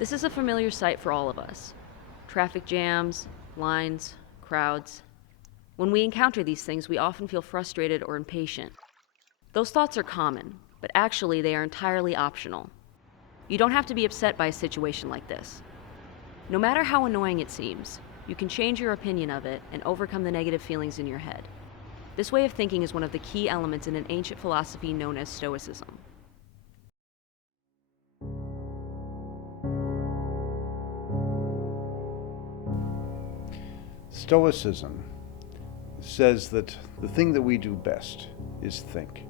This is a familiar sight for all of us. Traffic jams, lines, crowds. When we encounter these things, we often feel frustrated or impatient. Those thoughts are common, but actually they are entirely optional. You don't have to be upset by a situation like this. No matter how annoying it seems, you can change your opinion of it and overcome the negative feelings in your head. This way of thinking is one of the key elements in an ancient philosophy known as Stoicism. Stoicism says that the thing that we do best is think,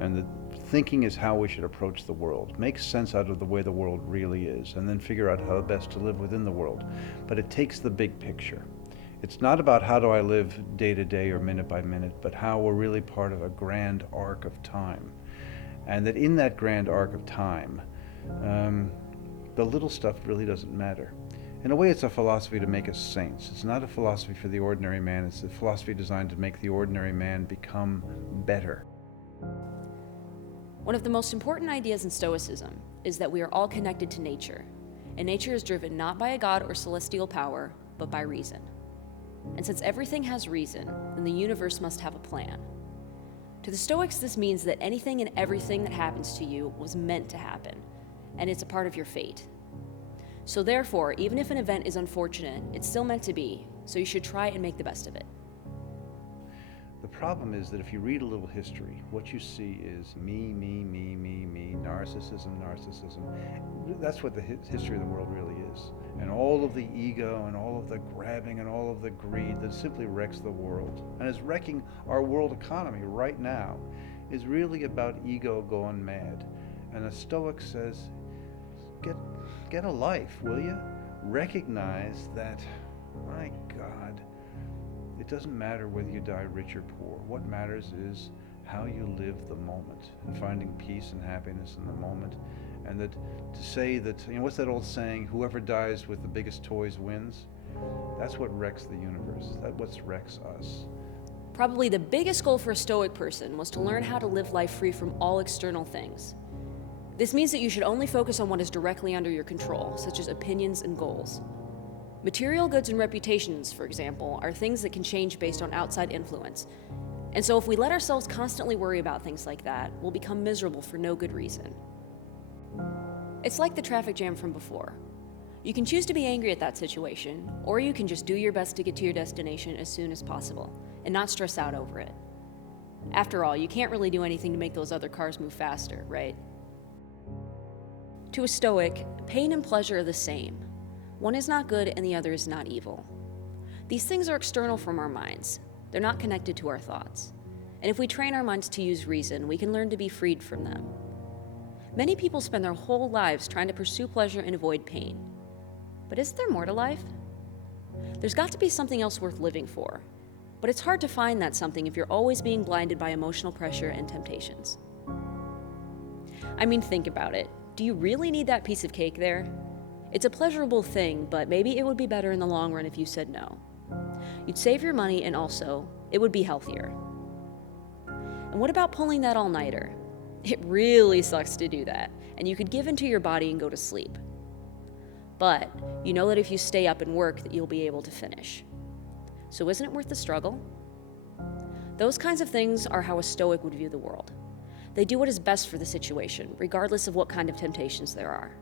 and that thinking is how we should approach the world. Make sense out of the way the world really is, and then figure out how best to live within the world. But it takes the big picture. It's not about how do I live day to day or minute by minute, but how we're really part of a grand arc of time. And that in that grand arc of time, the little stuff really doesn't matter. In a way, it's a philosophy to make us saints. It's not a philosophy for the ordinary man. It's a philosophy designed to make the ordinary man become better. One of the most important ideas in Stoicism is that we are all connected to nature, and nature is driven not by a god or celestial power, but by reason. And since everything has reason, then the universe must have a plan. To the Stoics, this means that anything and everything that happens to you was meant to happen, and it's a part of your fate. So therefore, even if an event is unfortunate, it's still meant to be, so you should try and make the best of it. The problem is that if you read a little history, what you see is me, narcissism. That's what the history of the world really is. And all of the ego and all of the grabbing and all of the greed that simply wrecks the world and is wrecking our world economy right now is really about ego going mad. And a Stoic says, get a life, will you? Recognize that, my God, it doesn't matter whether you die rich or poor. What matters is how you live the moment and finding peace and happiness in the moment. And that to say that, what's that old saying, whoever dies with the biggest toys wins? That's what wrecks the universe. That's what wrecks us. Probably the biggest goal for a Stoic person was to learn how to live life free from all external things. This means that you should only focus on what is directly under your control, such as opinions and goals. Material goods and reputations, for example, are things that can change based on outside influence. And so if we let ourselves constantly worry about things like that, we'll become miserable for no good reason. It's like the traffic jam from before. You can choose to be angry at that situation, or you can just do your best to get to your destination as soon as possible, and not stress out over it. After all, you can't really do anything to make those other cars move faster, right? To a Stoic, pain and pleasure are the same. One is not good and the other is not evil. These things are external from our minds. They're not connected to our thoughts. And if we train our minds to use reason, we can learn to be freed from them. Many people spend their whole lives trying to pursue pleasure and avoid pain. But is there more to life? There's got to be something else worth living for. But it's hard to find that something if you're always being blinded by emotional pressure and temptations. Think about it. Do you really need that piece of cake there? It's a pleasurable thing, but maybe it would be better in the long run if you said no. You'd save your money, and also, it would be healthier. And what about pulling that all-nighter? It really sucks to do that, and you could give into your body and go to sleep. But you know that if you stay up and work, that you'll be able to finish. So isn't it worth the struggle? Those kinds of things are how a Stoic would view the world. They do what is best for the situation, regardless of what kind of temptations there are.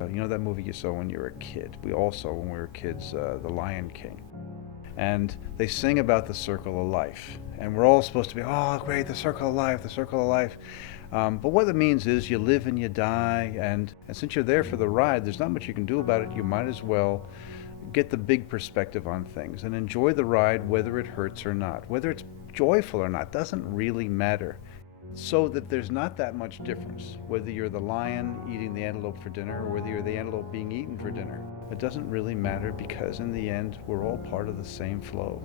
You know that movie you saw when you were a kid? We all saw when we were kids, The Lion King. And they sing about the circle of life. And we're all supposed to be, oh great, the circle of life, the circle of life. But what it means is you live and you die, and since you're there for the ride, there's not much you can do about it. You might as well get the big perspective on things and enjoy the ride, whether it hurts or not. Whether it's joyful or not doesn't really matter. So that there's not that much difference whether you're the lion eating the antelope for dinner or whether you're the antelope being eaten for dinner. It doesn't really matter, because in the end we're all part of the same flow.